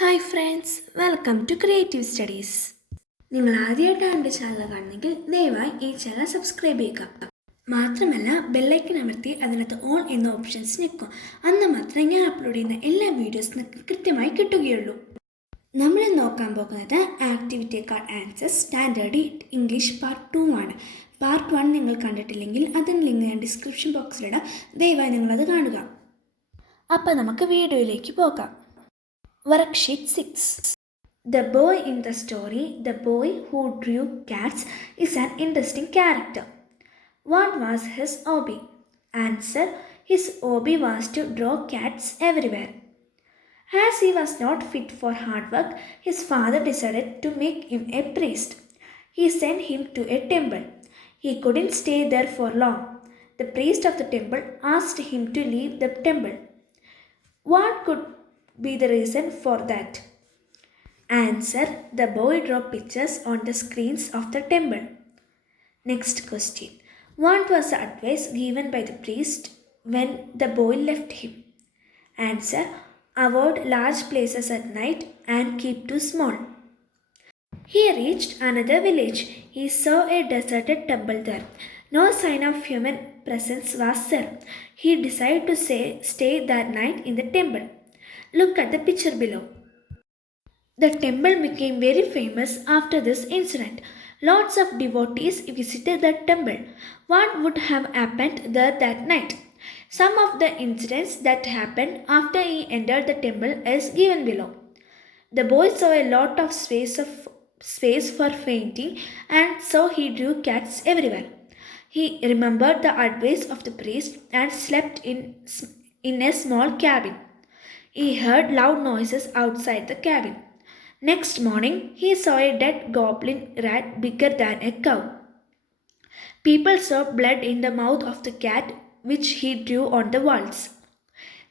Hi friends, welcome to creative studies. നിങ്ങൾ ആദ്യമായിട്ടാണ് എൻ്റെ ചാനൽ കാണുന്നെങ്കിൽ ദയവായി ഈ ചാനൽ സബ്സ്ക്രൈബ് ചെയ്യുക. മാത്രമല്ല ബെല്ലൈക്കൻ അമർത്തി അതിനകത്ത് ഓൾ എന്ന ഓപ്ഷൻസ് നിൽക്കും. അന്ന് മാത്രമേ ഞാൻ അപ്ലോഡ് ചെയ്യുന്ന എല്ലാ വീഡിയോസ് നിങ്ങൾക്ക് കൃത്യമായി കിട്ടുകയുള്ളൂ. നമ്മൾ നോക്കാൻ പോകുന്നത് activity card answers standard English part 2 ആണ്. പാർട്ട് 1 നിങ്ങൾ കണ്ടിട്ടില്ലെങ്കിൽ അതിന് ലിങ്ക് ഞാൻ ഡിസ്ക്രിപ്ഷൻ ബോക്സിലിടാം. ദയവായി നിങ്ങളത് കാണുക. അപ്പോൾ നമുക്ക് വീഡിയോയിലേക്ക് പോകാം. Worksheet 6. The boy in the story, the boy who drew cats, is an interesting character. What was his hobby? Answer: his hobby was to draw cats everywhere. As he was not fit for hard work, his father decided to make him a priest. He sent him to a temple. He couldn't stay there for long. The priest of the temple asked him to leave the temple. What could be the reason for that? Answer: the boy drew pictures on the screens of the temple. Next question. What was the advice given by the priest when the boy left him? Answer: avoid large places at night and keep too small. He reached another village. He saw a deserted temple there. No sign of human presence was there. He decided to stay that night in the temple. Look at the picture below. The temple became very famous after this incident. Lots of devotees visited the temple. What would have happened there that night? Some of the incidents that happened after he entered the temple is given below. The boy saw a lot of space for painting, and so he drew cats everywhere. He remembered the advice of the priest and slept in a small cabin. He heard loud noises outside the cabin. Next morning, he saw a dead goblin rat bigger than a cow. People saw blood in the mouth of the cat, which he drew on the walls.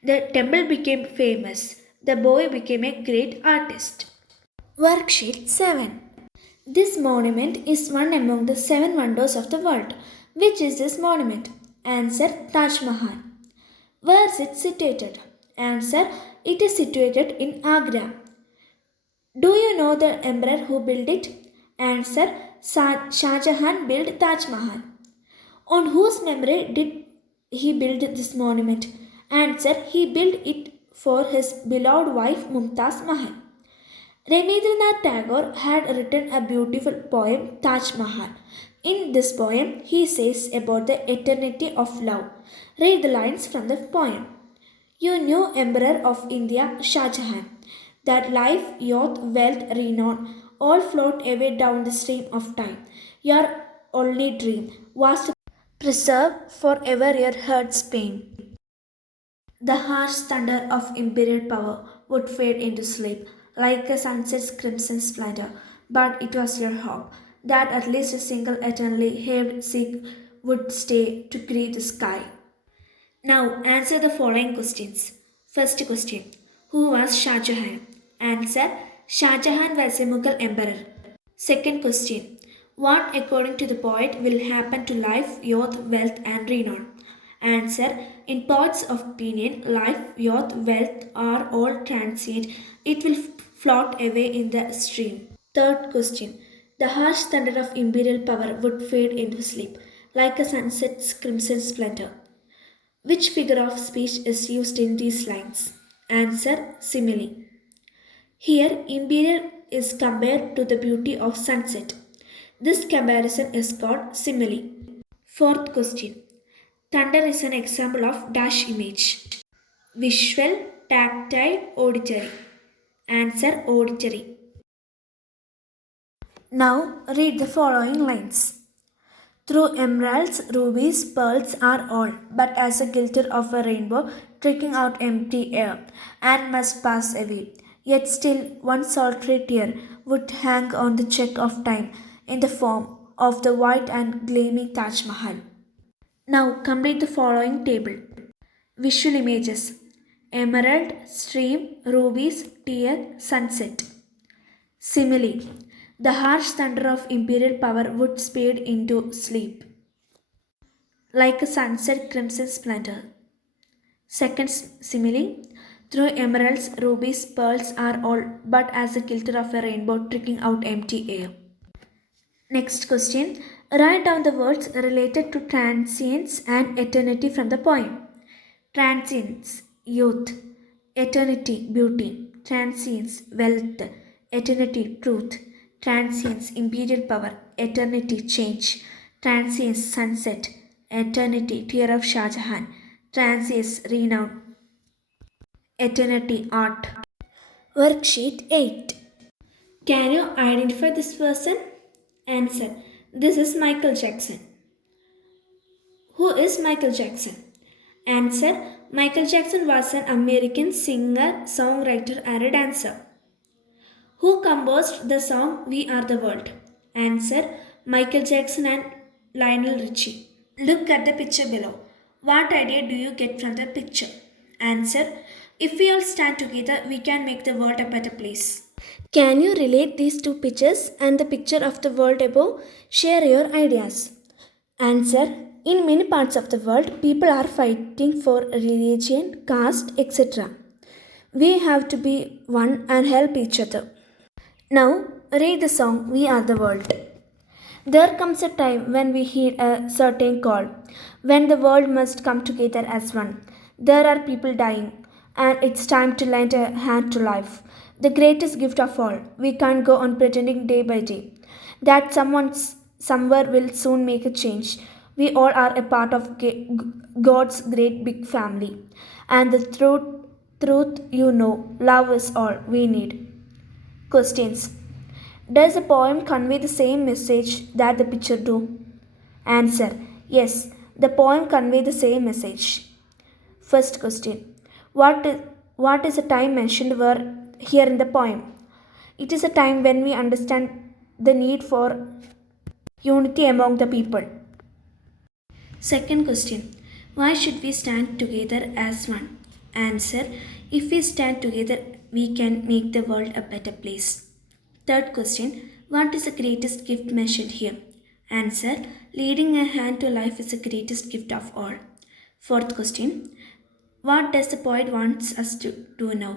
The temple became famous. The boy became a great artist. Worksheet 7. This monument is one among the 7 wonders of the world. Which is this monument? Answer: Taj Mahal. Where is it situated? Answer: it is situated in Agra. Do you know the emperor who built it? Answer: Shah Jahan built Taj Mahal. On whose memory did he build this monument? Answer: he built it for his beloved wife Mumtaz Mahal. Rabindranath Tagore had written a beautiful poem, Taj Mahal. In this poem, he says about the eternity of love. Read the lines from the poem. You knew Emperor of India, Shah Jahan, that life, youth, wealth, renown all float away down the stream of time. Your only dream was to preserve forever your heart's pain. The harsh thunder of imperial power would fade into sleep like a sunset's crimson splendor, but it was your hope that at least a single eternally haved Sikh would stay to greet the sky. Now answer the following questions. First question. Who was Shah Jahan? Answer: Shah Jahan was a Mughal emperor. Second question. What according to the poet will happen to life, youth, wealth and renown? Answer: in poet's opinion, life, youth, wealth are all transient. It will float away in the stream. Third question. The harsh thunder of imperial power would fade into sleep like a sunset's crimson splendor. Which figure of speech is used in these lines? Answer: simile. Here, imperial is compared to the beauty of sunset. This comparison is called simile. Fourth question. Thunder is an example of dash image. Visual, tactile, auditory. Answer: auditory. Now read the following lines. Through emeralds, rubies, pearls are all, but as a glitter of a rainbow trickling out empty air, and must pass away. Yet still one solitary tear would hang on the check of time in the form of the white and gleaming Taj Mahal. Now complete the following table. Visual images: emerald, stream, rubies, tear, sunset. Simile: the harsh thunder of imperial power would fade into sleep like a sunset crimson splendor. Second simile: through emeralds, rubies, pearls are all but as the glitter of a rainbow trickling out empty air. Next question. Write down the words related to transience and eternity from the poem. Transience, youth. Eternity, beauty. Transience, wealth. Eternity, truth. Transience, imperial power. Eternity, change. Transience, sunset. Eternity, tear of Shah Jahan. Transience, renown. Eternity, art. Worksheet 8. Can you identify this person? Answer. This is Michael Jackson. Who is Michael Jackson? Answer. Michael Jackson was an American singer, songwriter, and a dancer. Who composed the song We Are the World? Answer. Michael Jackson and Lionel Richie. Look at the picture below. What idea do you get from the picture? Answer. If we all stand together, we can make the world a better place. Can you relate these two pictures and the picture of the world above? Share your ideas. Answer. In many parts of the world, people are fighting for religion, caste, etc. We have to be one and help each other. Now, read the song We Are the World. There comes a time when we hear a certain call, when the world must come together as one. There are people dying, and it's time to lend a hand to life. The greatest gift of all. We can't go on pretending day by day that somewhere will soon make a change. We all are a part of God's great big family. And the truth love is all we need. Questions. Does the poem convey the same message that the picture do? Answer. Yes, the poem conveys the same message. First question. What is the time mentioned here in the poem? It is a time when we understand the need for unity among the people. Second question. Why should we stand together as one? Answer. If we stand together, we can make the world a better place. Third question. What is the greatest gift mentioned here? Answer. Leading a hand to life is the greatest gift of all. Fourth question. What does the poet wants us to do now?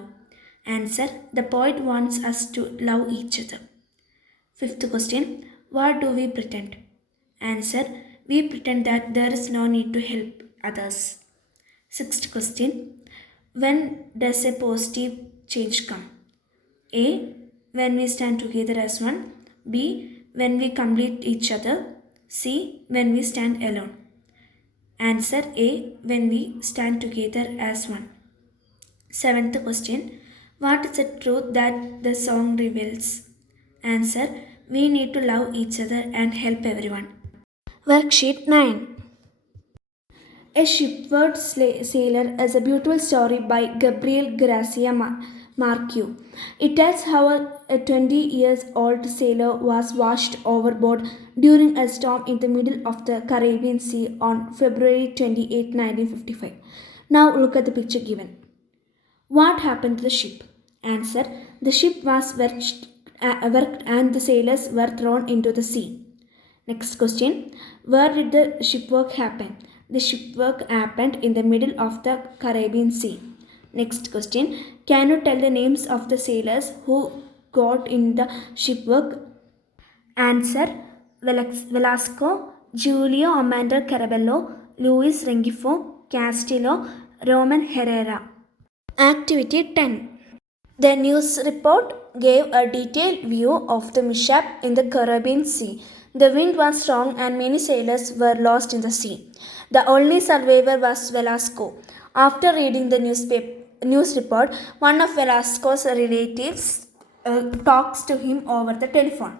Answer. The poet wants us to love each other. Fifth question. What do we pretend? Answer. We pretend that there is no need to help others. Sixth question. When does a positive change come? A. When we stand together as one. B. When we complete each other. C. When we stand alone. Answer A. When we stand together as one. Seventh question. What is the truth that the song reveals? Answer. We need to love each other and help everyone. Worksheet 9. A Shipward Sailor is a beautiful story by Gabriel Garcia Marquez. It tells how a 20-year-old sailor was washed overboard during a storm in the middle of the Caribbean Sea on February 28, 1955. Now look at the picture given. What happened to the ship? Answer. The ship was wrecked and the sailors were thrown into the sea. Next question. Where did the shipwreck happen? The shipwreck happened in the middle of the Caribbean Sea. Next question. Can you tell the names of the sailors who got in the shipwreck? Answer. Velasco, Julio Armando Carabello, Luis Rengifo, Castillo, Roman Herrera. Activity 10. The news report gave a detailed view of the mishap in the Caribbean Sea. The wind was strong and many sailors were lost in the sea. The only survivor was Velasco. After reading the news report, one of Velasco's relatives talks to him over the telephone.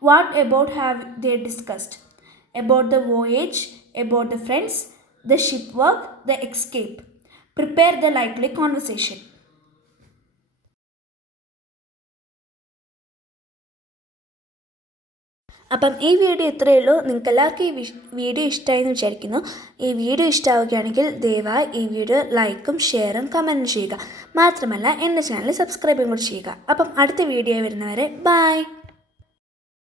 What about have they discussed? About the voyage, about the friends, the shipwreck, the escape. Prepare the likely conversation. അപ്പം ഈ video ഇത്രയേ ഉള്ളൂ. നിങ്ങൾക്ക് എല്ലാവർക്കും ഈ video ഇഷ്ടമായി എന്ന് വിചാരിക്കുന്നു. ഈ വീഡിയോ ഇഷ്ടമാവുകയാണെങ്കിൽ ദയവായി ഈ വീഡിയോ ലൈക്കും ഷെയറും കമൻറ്റും ചെയ്യുക. മാത്രമല്ല എൻ്റെ ചാനൽ സബ്സ്ക്രൈബും കൂടി ചെയ്യുക. അപ്പം അടുത്ത വീഡിയോ വരുന്നവരെ ബൈ.